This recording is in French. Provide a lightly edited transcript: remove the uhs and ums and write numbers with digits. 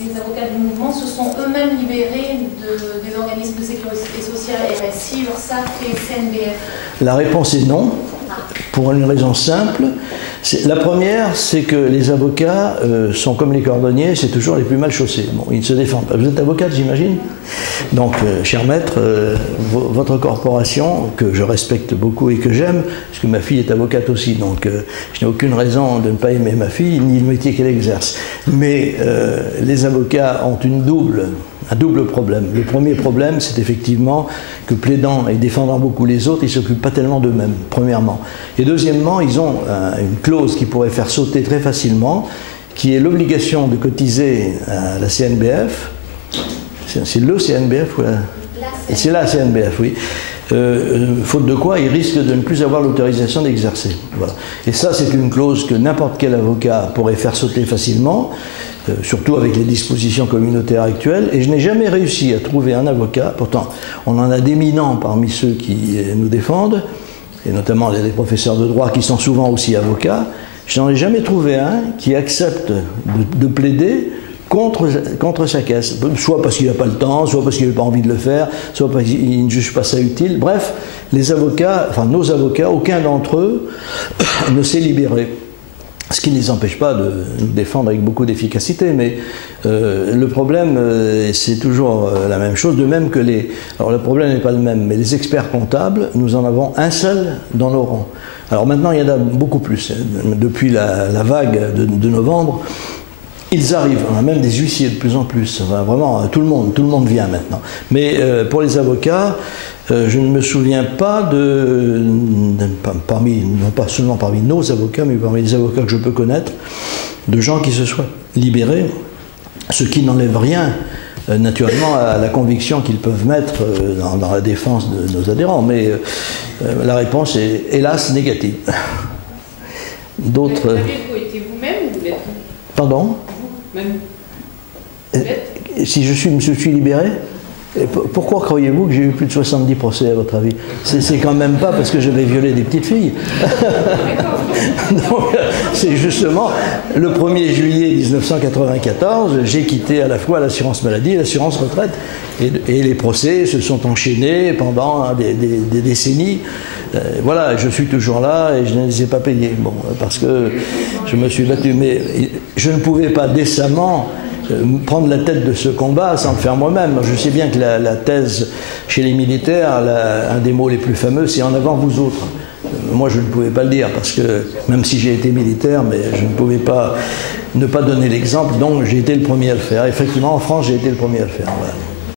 les avocats du mouvement se sont eux-mêmes libérés des organismes de sécurité sociale, RSI, URSSAF et CNBF? La réponse est non, pour une raison simple. La première, c'est que les avocats sont comme les cordonniers, c'est toujours les plus mal chaussés. Bon, ils ne se défendent pas. Vous êtes avocate, j'imagine? Donc, cher maître, votre corporation, que je respecte beaucoup et que j'aime, parce que ma fille est avocate aussi, donc je n'ai aucune raison de ne pas aimer ma fille, ni le métier qu'elle exerce. Mais les avocats ont un double problème. Le premier problème, c'est effectivement que plaidant et défendant beaucoup les autres, ils ne s'occupent pas tellement d'eux-mêmes, premièrement. Et deuxièmement, ils ont une clause qui pourrait faire sauter très facilement, qui est l'obligation de cotiser à la CNBF. C'est le CNBF ou c'est la CNBF, oui. Faute de quoi, ils risquent de ne plus avoir l'autorisation d'exercer. Voilà. Et ça, c'est une clause que n'importe quel avocat pourrait faire sauter facilement, surtout avec les dispositions communautaires actuelles. Et je n'ai jamais réussi à trouver un avocat, pourtant on en a d'éminents parmi ceux qui nous défendent, et notamment les professeurs de droit qui sont souvent aussi avocats, je n'en ai jamais trouvé un qui accepte de plaider contre sa caisse, soit parce qu'il n'a pas le temps, soit parce qu'il n'a pas envie de le faire, soit parce qu'il ne juge pas ça utile. Bref, les avocats, enfin nos avocats, aucun d'entre eux ne s'est libéré. Ce qui ne les empêche pas de nous défendre avec beaucoup d'efficacité, mais le problème, c'est toujours la même chose, de même que les... Alors le problème n'est pas le même, mais les experts comptables, nous en avons un seul dans nos rangs. Alors maintenant, il y en a beaucoup plus. Depuis la vague de novembre, ils arrivent, on a même des huissiers de plus en plus, enfin, vraiment tout le monde vient maintenant. Mais pour les avocats, je ne me souviens pas non pas seulement parmi nos avocats, mais parmi les avocats que je peux connaître, de gens qui se soient libérés, ce qui n'enlève rien, naturellement, à la conviction qu'ils peuvent mettre dans la défense de nos adhérents. Mais la réponse est, hélas, négative. D'autres... Avez-vous été vous-même ou vous l'êtes? Pardon? Vous-même? Si je me suis libéré? Pourquoi croyez-vous que j'ai eu plus de 70 procès, à votre avis? C'est quand même pas parce que j'avais violé des petites filles. C'est justement le 1er juillet 1994, j'ai quitté à la fois l'assurance maladie et l'assurance retraite. Et les procès se sont enchaînés pendant des décennies. Voilà, je suis toujours là et je ne les ai pas payés. Bon, parce que je me suis battu. Mais je ne pouvais pas décemment prendre la tête de ce combat sans le faire moi-même. Je sais bien que la thèse chez les militaires, un des mots les plus fameux, c'est « en avant vous autres ». Moi, je ne pouvais pas le dire parce que, même si j'ai été militaire, mais je ne pouvais pas ne pas donner l'exemple, donc j'ai été le premier à le faire. Effectivement, en France, j'ai été le premier à le faire. Voilà.